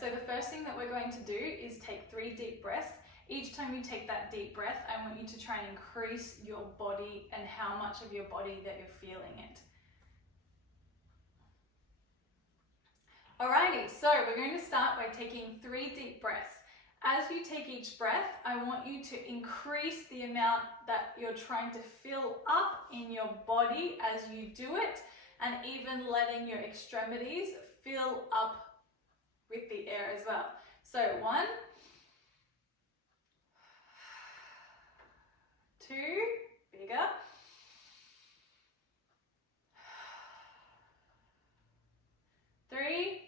So the first thing that we're going to do is take 3 deep breaths. Each time you take that deep breath, I want you to try and increase your body and how much of your body that you're feeling it. Alrighty, so we're going to start by taking 3 deep breaths. As you take each breath, I want you to increase the amount that you're trying to fill up in your body as you do it, and even letting your extremities fill up with the air as well. So 1, 2, bigger, 3.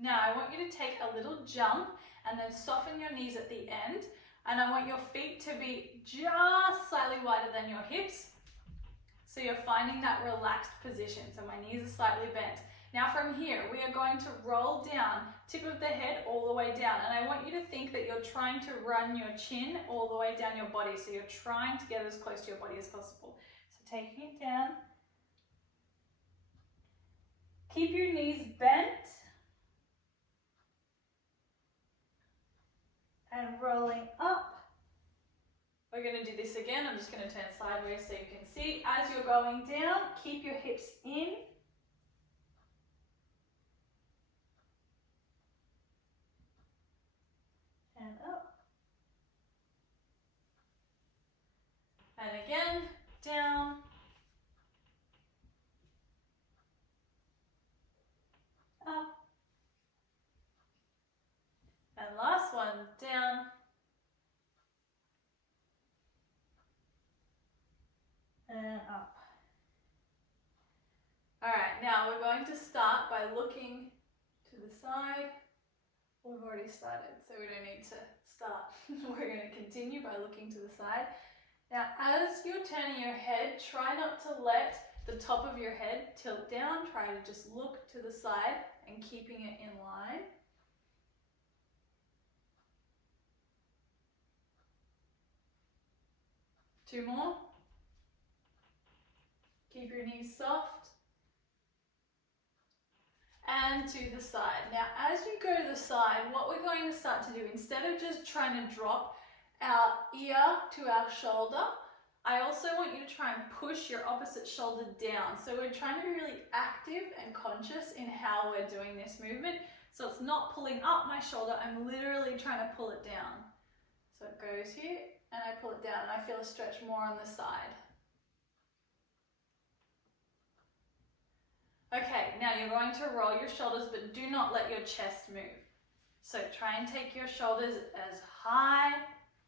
Now I want you to take a little jump and then soften your knees at the end, and I want your feet to be just slightly wider than your hips, so you're finding that relaxed position. So my knees are slightly bent. Now from here, we are going to roll down, tip of the head all the way down, and I want you to think that you're trying to run your chin all the way down your body, so you're trying to get as close to your body as possible. So taking it down, keep your knees bent, and rolling up. We're going to do this again. I'm just going to turn sideways so you can see. As you're going down, keep your hips in. And up. And again, down. Up. And last one, down. And up. All right, now we're going to start by looking to the side. We've already started, so we don't need to start. We're going to continue by looking to the side. Now, as you're turning your head, try not to let the top of your head tilt down. Try to just look to the side and keeping it in line. Two more. Keep your knees soft. And to the side. Now, as you go to the side, what we're going to start to do, instead of just trying to drop our ear to our shoulder, I also want you to try and push your opposite shoulder down. So we're trying to be really active and conscious in how we're doing this movement. So it's not pulling up my shoulder, I'm literally trying to pull it down. So it goes here, and I pull it down, and I feel a stretch more on the side. Okay, now you're going to roll your shoulders, but do not let your chest move. So try and take your shoulders as high,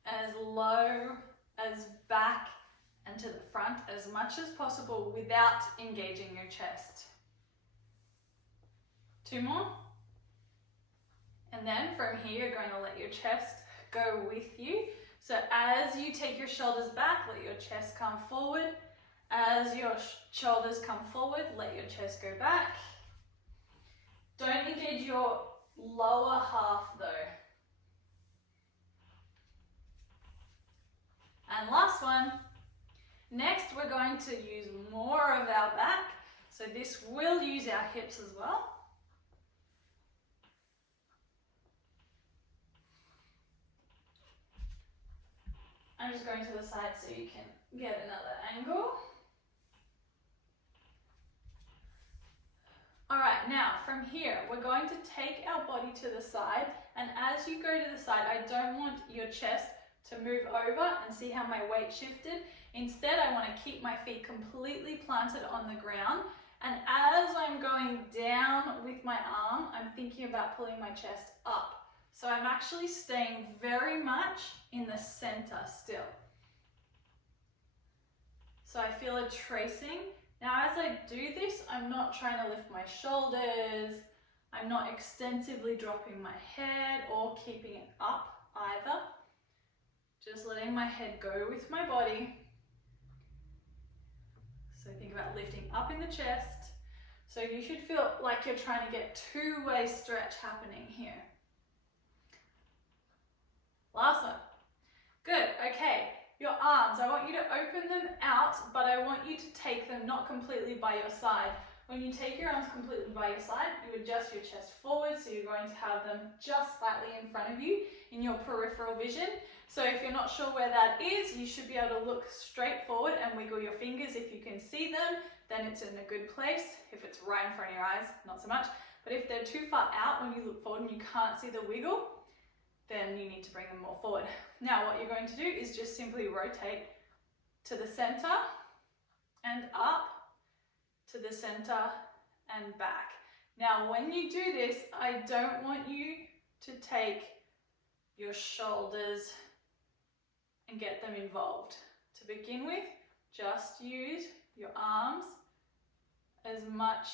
as low, as back, and to the front as much as possible without engaging your chest. 2 more. And then from here, you're going to let your chest go with you. So as you take your shoulders back, let your chest come forward. As your shoulders come forward, let your chest go back. Don't engage your lower half though. And last one. Next, we're going to use more of our back. So this will use our hips as well. I'm just going to the side so you can get another angle. All right, now from here, we're going to take our body to the side, and as you go to the side, I don't want your chest to move over and see how my weight shifted. Instead, I want to keep my feet completely planted on the ground, and as I'm going down with my arm, I'm thinking about pulling my chest up. So I'm actually staying very much in the center still. So I feel a tracing. Now as I do this, I'm not trying to lift my shoulders, I'm not extensively dropping my head or keeping it up either. Just letting my head go with my body. So think about lifting up in the chest. So you should feel like you're trying to get two-way stretch happening here. Last one. Good, okay. Your arms, I want you to open them out, but I want you to take them not completely by your side. When you take your arms completely by your side, you adjust your chest forward, so you're going to have them just slightly in front of you in your peripheral vision. So if you're not sure where that is, you should be able to look straight forward and wiggle your fingers. If you can see them, then it's in a good place. If it's right in front of your eyes, not so much. But if they're too far out when you look forward and you can't see the wiggle, then you need to bring them more forward. Now what you're going to do is just simply rotate to the center and up, to the center and back. Now when you do this, I don't want you to take your shoulders and get them involved. To begin with, just use your arms as much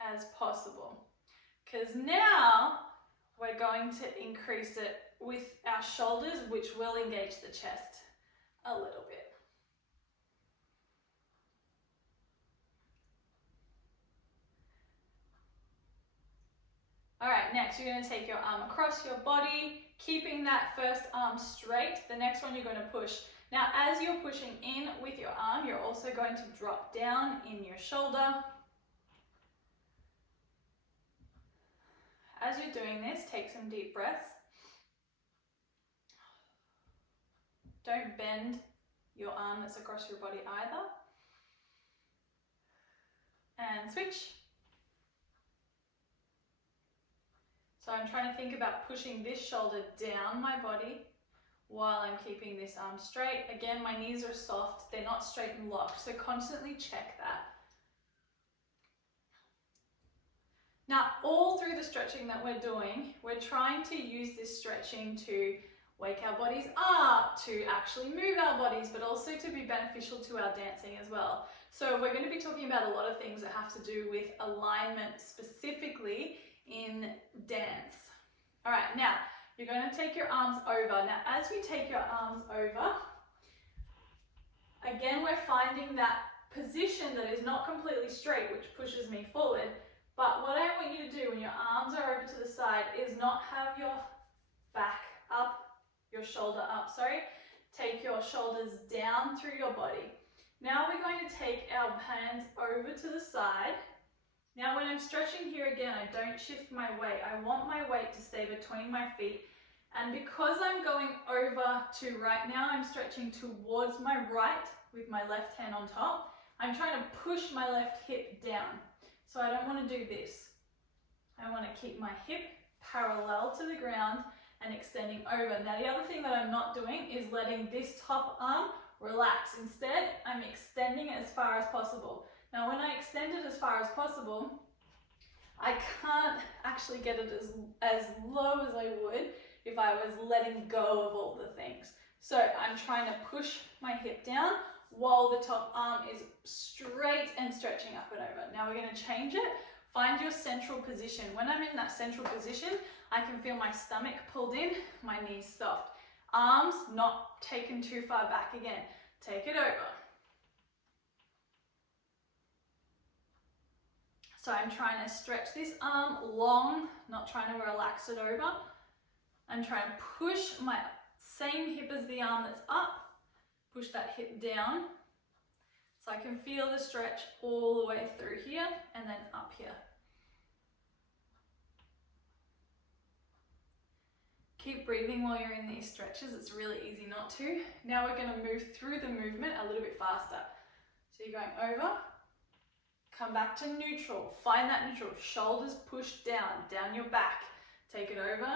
as possible, because now we're going to increase it with our shoulders, which will engage the chest a little bit. All right, next you're going to take your arm across your body, keeping that first arm straight. The next one you're going to push. Now, as you're pushing in with your arm, you're also going to drop down in your shoulder. As you're doing this, take some deep breaths. Don't bend your arm that's across your body either. And switch. So I'm trying to think about pushing this shoulder down my body while I'm keeping this arm straight. Again, my knees are soft, they're not straight and locked, so constantly check that. Now, all through the stretching that we're doing, we're trying to use this stretching to wake our bodies up, to actually move our bodies, but also to be beneficial to our dancing as well. So we're going to be talking about a lot of things that have to do with alignment specifically in dance. All right, now you're going to take your arms over. Now, as you take your arms over, again, we're finding that position that is not completely straight, which pushes me forward. But what I want you to do when your arms are over to the side is not have your back up, your shoulder up, sorry. Take your shoulders down through your body. Now we're going to take our hands over to the side. Now when I'm stretching here again, I don't shift my weight. I want my weight to stay between my feet. And because I'm going over to right now, I'm stretching towards my right with my left hand on top. I'm trying to push my left hip down. So I don't want to do this. I want to keep my hip parallel to the ground and extending over. Now the other thing that I'm not doing is letting this top arm relax. Instead, I'm extending it as far as possible. Now when I extend it as far as possible, I can't actually get it as low as I would if I was letting go of all the things. So I'm trying to push my hip down while the top arm is straight and stretching up and over. Now we're going to change it. Find your central position. When I'm in that central position, I can feel my stomach pulled in, my knees soft. Arms not taken too far back again. Take it over. So I'm trying to stretch this arm long, not trying to relax it over. I'm trying to push my same hip as the arm that's up, push that hip down. So I can feel the stretch all the way through here and then up here. Keep breathing while you're in these stretches, it's really easy not to. Now we're going to move through the movement a little bit faster. So you're going over, come back to neutral, find that neutral, shoulders pushed down your back. Take it over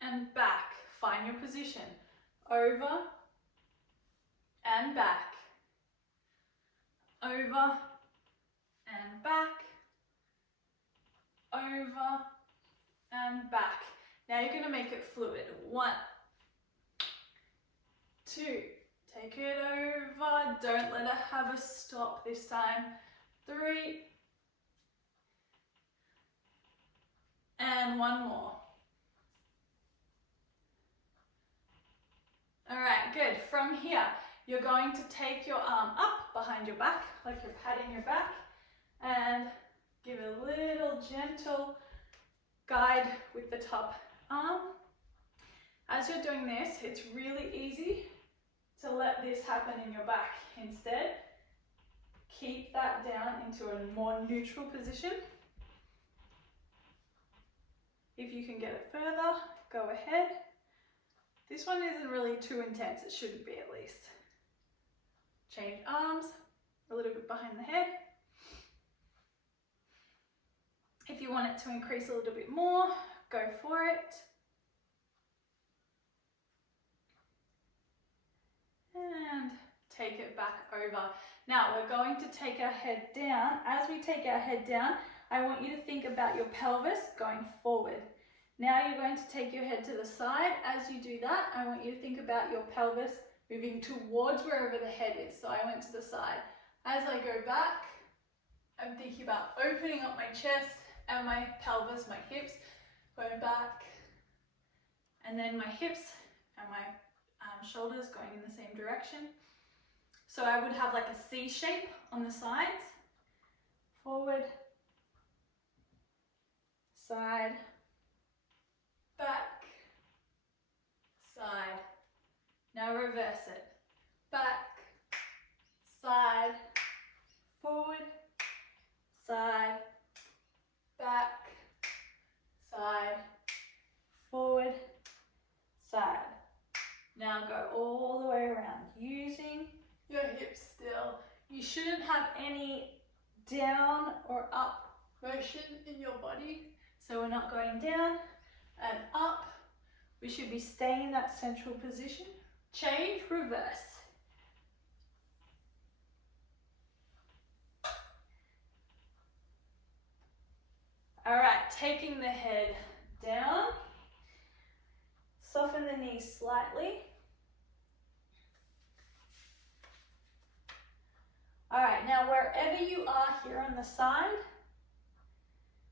and back, find your position. Over and back, over and back, over and back. Now you're going to make it fluid. 1, 2, take it over, don't let it have a stop this time. 3, and 1 more. All right, good. From here, you're going to take your arm up behind your back, like you're patting your back, and give a little gentle guide with the top arm. As you're doing this, it's really easy to let this happen in your back. Instead, keep that down into a more neutral position. If you can get it further, go ahead. This one isn't really too intense, it shouldn't be at least. Change arms, a little bit behind the head. If you want it to increase a little bit more, go for it. And take it back over. Now we're going to take our head down. As we take our head down, I want you to think about your pelvis going forward. Now you're going to take your head to the side. As you do that, I want you to think about your pelvis moving towards wherever the head is. So I went to the side. As I go back, I'm thinking about opening up my chest and my pelvis, my hips, going back. And then my hips and my shoulders going in the same direction. So I would have like a C shape on the sides. Forward, side, back, side. Now reverse it. Back, side, forward, side, back, side, forward, side. Now go all the way around, using your hips still. You shouldn't have any down or up motion in your body. So we're not going down and up. We should be staying in that central position. Change, reverse. All right, taking the head down. Soften the knees slightly. All right, now wherever you are here on the side,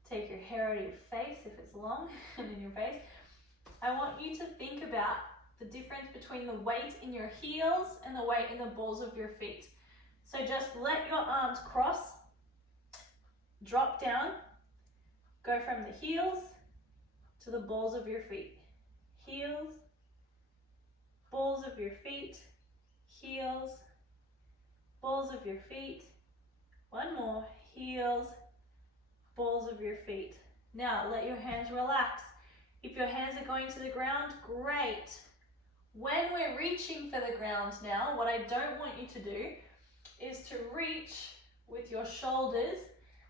take your hair out of your face if it's long and in your face. I want you to think about the difference between the weight in your heels and the weight in the balls of your feet. So just let your arms cross, drop down, go from the heels to the balls of your feet. Heels, balls of your feet, heels, balls of your feet. One more, heels, balls of your feet. Now let your hands relax. If your hands are going to the ground, great. When we're reaching for the ground now, what I don't want you to do is to reach with your shoulders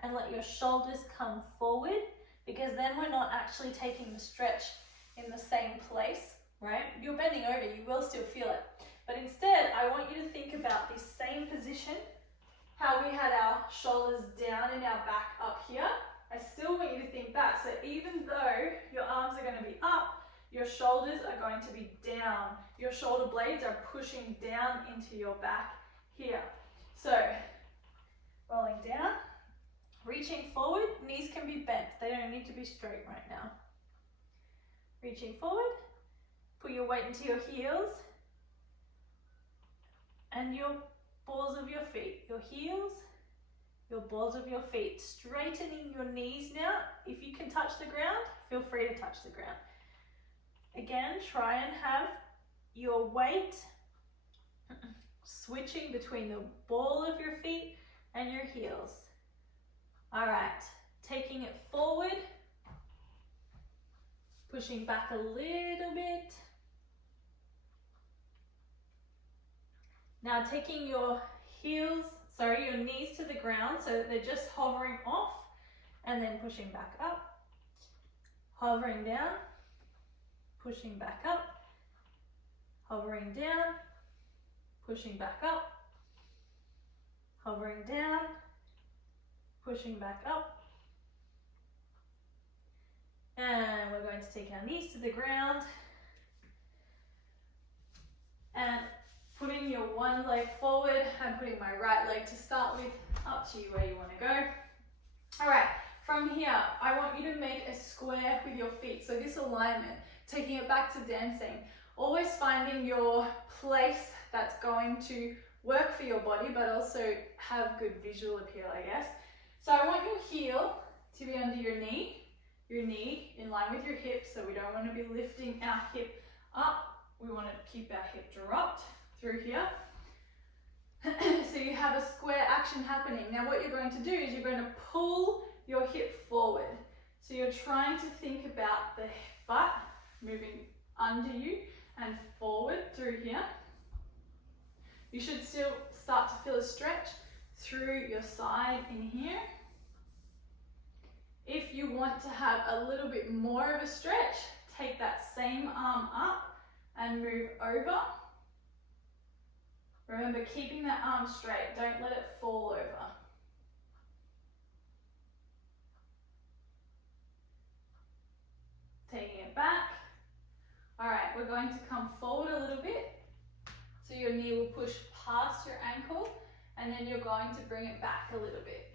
and let your shoulders come forward, because then we're not actually taking the stretch in the same place, right? You're bending over, you will still feel it. But instead, I want you to think about this same position, how we had our shoulders down and our back up here. I still want you to think back. So even though your arms are going to be up, your shoulders are going to be down. Your shoulder blades are pushing down into your back here. So rolling down, reaching forward, knees can be bent. They don't need to be straight right now. Reaching forward, put your weight into your heels and your balls of your feet. Your heels, your balls of your feet. Straightening your knees now. If you can touch the ground, feel free to touch the ground. Again, try and have your weight switching between the ball of your feet and your heels. All right, taking it forward, pushing back a little bit. Now taking your your knees to the ground so that they're just hovering off, and then pushing back up, hovering down, pushing back up, hovering down, pushing back up, hovering down, pushing back up. And we're going to take our knees to the ground and putting your one leg forward. I'm putting my right leg to start with, up to you where you want to go. All right, from here, I want you to make a square with your feet. So this alignment, taking it back to dancing, always finding your place that's going to work for your body, but also have good visual appeal, I guess. So I want your heel to be under your knee in line with your hip. So we don't want to be lifting our hip up. We want to keep our hip dropped through here. So you have a square action happening. Now what you're going to do is you're going to pull your hip forward. So you're trying to think about the butt moving under you and forward through here. You should still start to feel a stretch through your side in here. If you want to have a little bit more of a stretch, take that same arm up and move over. Remember, keeping that arm straight, don't let it fall over. Taking it back. All right, we're going to come forward a little bit. So your knee will push past your ankle, and then you're going to bring it back a little bit.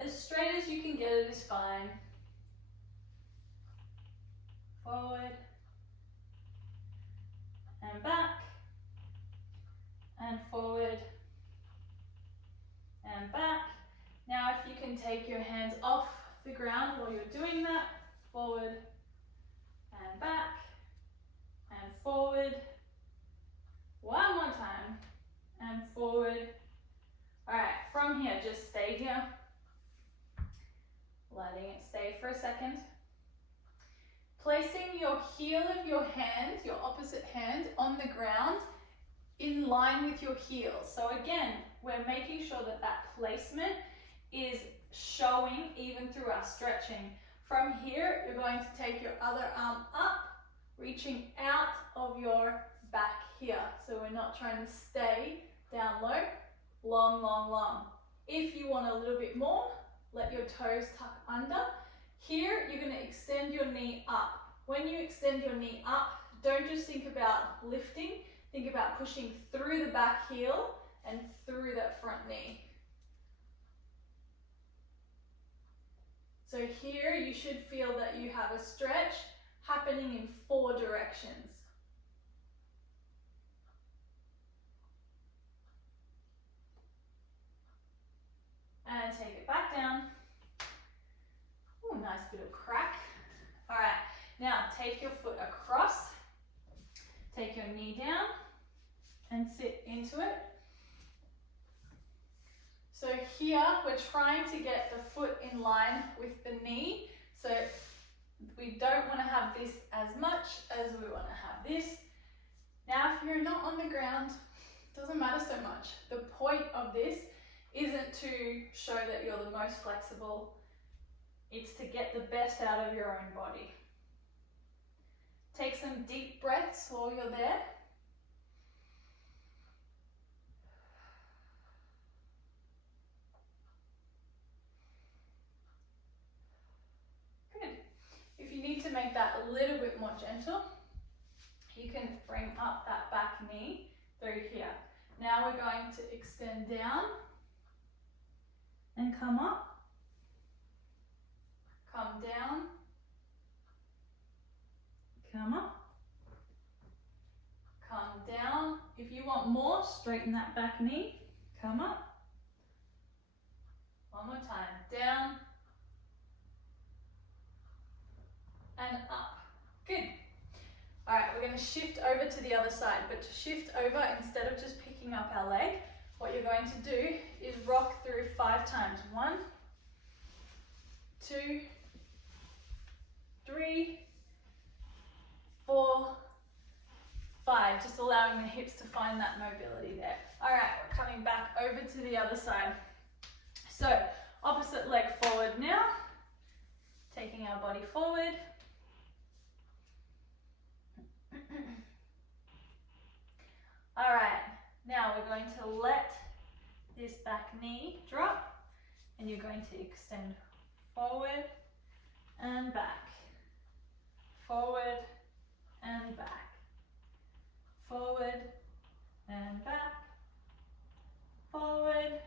As straight as you can get it is fine. Forward and back and forward and back. Now if you can take your hands off the ground while you're doing that, forward and back and forward. One more time and forward. All right, from here, just stay here. Letting it stay for a second. Placing your heel of your hand, your opposite hand, on the ground in line with your heel. So again, we're making sure that that placement is showing even through our stretching. From here, you're going to take your other arm up, reaching out of your back here. So we're not trying to stay down low, long, long, long. If you want a little bit more, let your toes tuck under. Here, you're going to extend your knee up. When you extend your knee up, don't just think about lifting, think about pushing through the back heel and through that front knee. So here, you should feel that you have a stretch happening in 4 directions. And take it back down. Ooh, nice bit of crack. All right, now take your foot across, take your knee down and sit into it. So here we're trying to get the foot in line with the knee. So we don't want to have this as much as we want to have this. Now if you're not on the ground, it doesn't matter so much. The point of this isn't to show that you're the most flexible. It's to get the best out of your own body. Take some deep breaths while you're there. Good. If you need to make that a little bit more gentle, you can bring up that back knee through here. Now we're going to extend down and come up, come down, come up, come down. If you want more, straighten that back knee, come up. One more time, down and up. Good. All right, we're going to shift over to the other side, but to shift over, instead of just picking up our leg, what you're going to do is rock through 5 times. 1, 2, 3, 4, 5. Just allowing the hips to find that mobility there. All right, we're coming back over to the other side. So opposite leg forward now, taking our body forward. All right, now we're going to let this back knee drop and you're going to extend forward and back, forward and back, forward and back, forward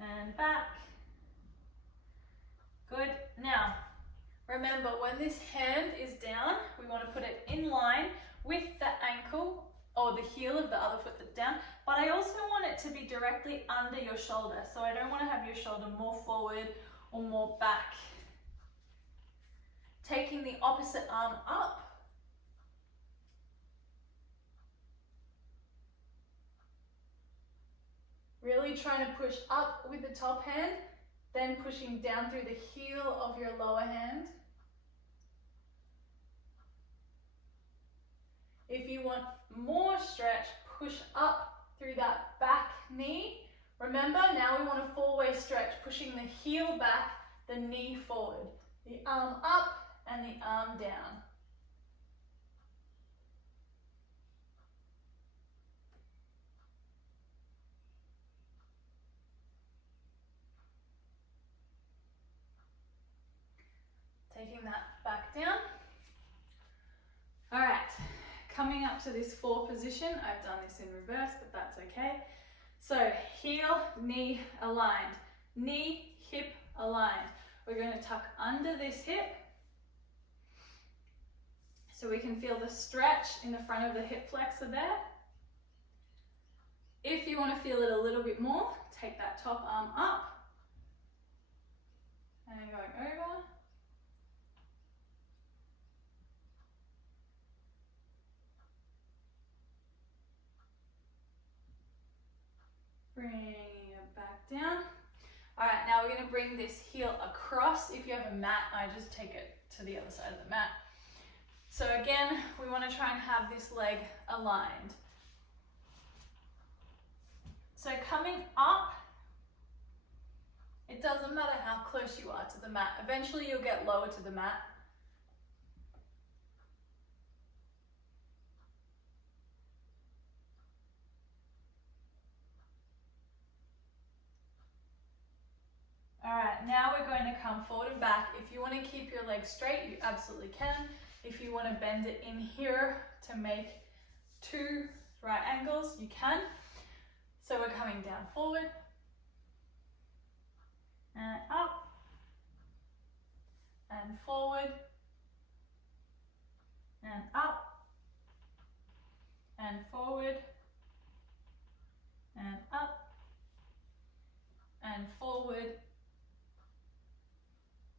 and back. Good. Now, remember when this hand is down, we want to put it in line with the ankle or the heel of the other foot that's down, but I also want it to be directly under your shoulder. So I don't want to have your shoulder more forward or more back. Taking the opposite arm up. Really trying to push up with the top hand, then pushing down through the heel of your lower hand. If you want more stretch, push up through that back knee. Remember, now we want a four-way stretch, pushing the heel back, the knee forward, the arm up and the arm down. Taking that back down. All right, coming up to this four position. I've done this in reverse, but that's okay. So heel, knee aligned, knee, hip aligned. We're going to tuck under this hip so we can feel the stretch in the front of the hip flexor there. If you want to feel it a little bit more, take that top arm up and then going over. Bring it back down. All right, now we're going to bring this heel across. If you have a mat, I just take it to the other side of the mat. So again, we want to try and have this leg aligned. So coming up, it doesn't matter how close you are to the mat. Eventually you'll get lower to the mat. All right, now we're going to come forward and back. If you want to keep your legs straight, you absolutely can. If you want to bend it in here to make two right angles, you can. So we're coming down forward and up and forward and up and forward and up and forward,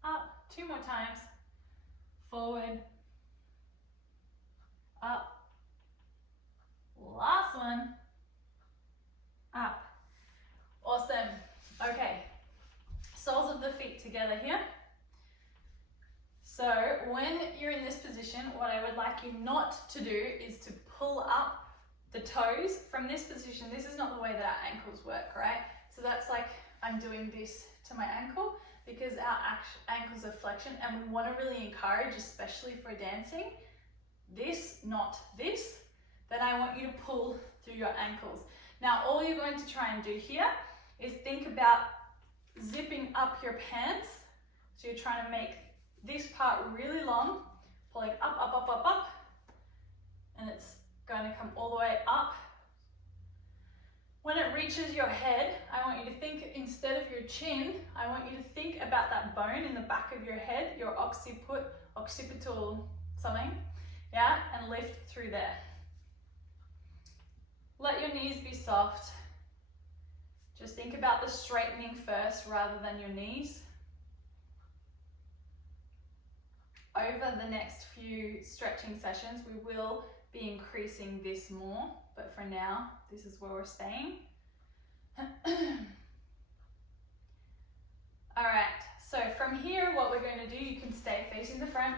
up. Two more times. Forward, up. Last one. Up. Awesome. Okay. Soles of the feet together here. So when you're in this position, what I would like you not to do is to pull up the toes from this position. This is not the way that our ankles work, right? So that's like I'm doing this to my ankle because our ankles are flexion, and we want to really encourage, especially for dancing, this, not this. Then I want you to pull through your ankles. Now, all you're going to try and do here is think about zipping up your pants. So you're trying to make this part really long, pulling up, up, up, up, up, and it's going to come all the way up. When it reaches your head, I want you to think, instead of your chin, I want you to think about that bone in the back of your head, your occipital something, yeah, and lift through there. Let your knees be soft. Just think about the straightening first rather than your knees. Over the next few stretching sessions, we will be increasing this more, but for now, this is where we're staying. All right, so from here, what we're going to do, you can stay facing the front,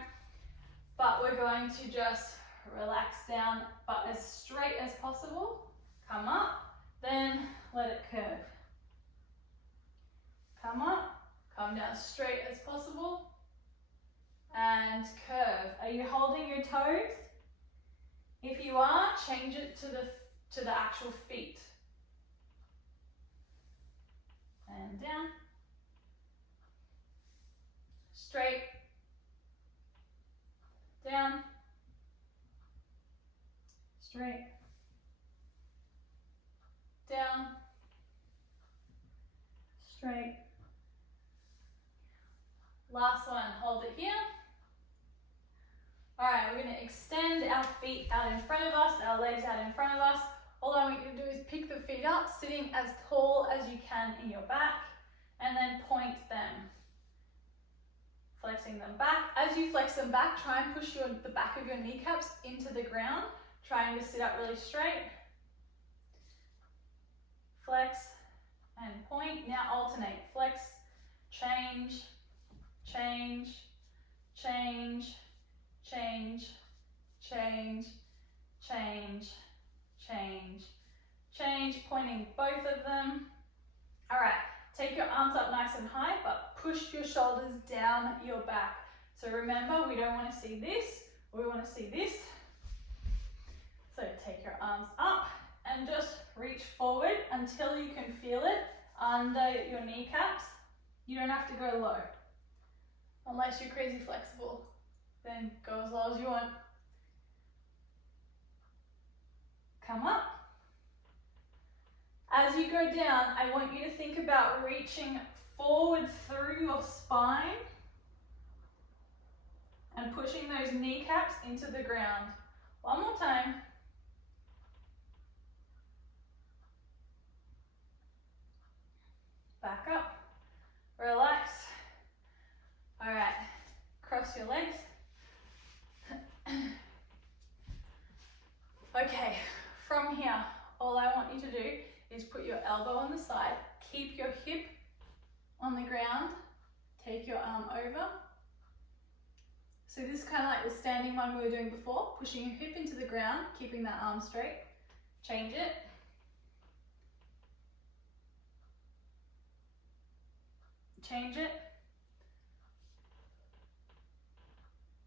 but we're going to just relax down, but as straight as possible. Come up, then let it curve. Come up, come down straight as possible, and curve. Are you holding your toes? If you are, change it to the actual feet. And down. Straight. Down. Straight. Down. Straight. Last one, hold it here. All right, we're going to extend our feet out in front of us, our legs out in front of us. All I want you to do is pick the feet up, sitting as tall as you can in your back, and then point them. Flexing them back. As you flex them back, try and push the back of your kneecaps into the ground, trying to sit up really straight. Flex and point. Now alternate, flex, change, change, change, change, change, change, change, change, pointing both of them. All right, take your arms up nice and high, but push your shoulders down your back. So remember, we don't want to see this, we want to see this. So take your arms up and just reach forward until you can feel it under your kneecaps. You don't have to go low, unless you're crazy flexible. Then go as low as you want. Come up. As you go down, I want you to think about reaching forward through your spine and pushing those kneecaps into the ground. One more time. Back up. Relax. All right, cross your legs. Okay, from here, all I want you to do is put your elbow on the side, keep your hip on the ground, take your arm over. So this is kind of like the standing one we were doing before, pushing your hip into the ground, keeping that arm straight. Change it. Change it.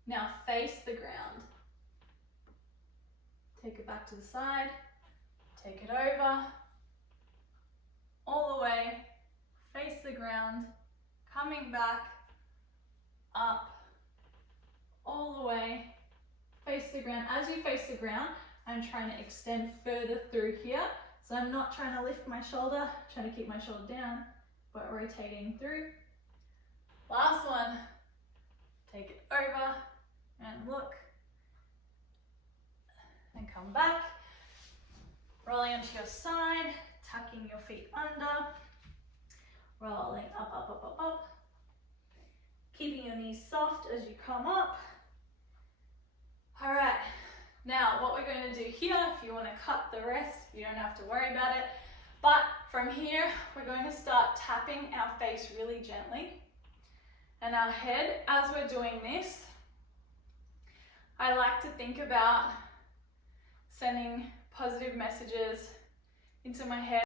Now face the ground. Take it back to the side, take it over, all the way, face the ground, coming back, up, all the way, face the ground. As you face the ground, I'm trying to extend further through here. So I'm not trying to lift my shoulder, trying to keep my shoulder down, but rotating through. Last one, take it over and look, and come back, rolling onto your side, tucking your feet under, rolling up, up, up, up, up, keeping your knees soft as you come up. All right, now what we're going to do here, if you want to cut the rest, you don't have to worry about it, but from here, we're going to start tapping our face really gently and our head. As we're doing this, I like to think about sending positive messages into my head.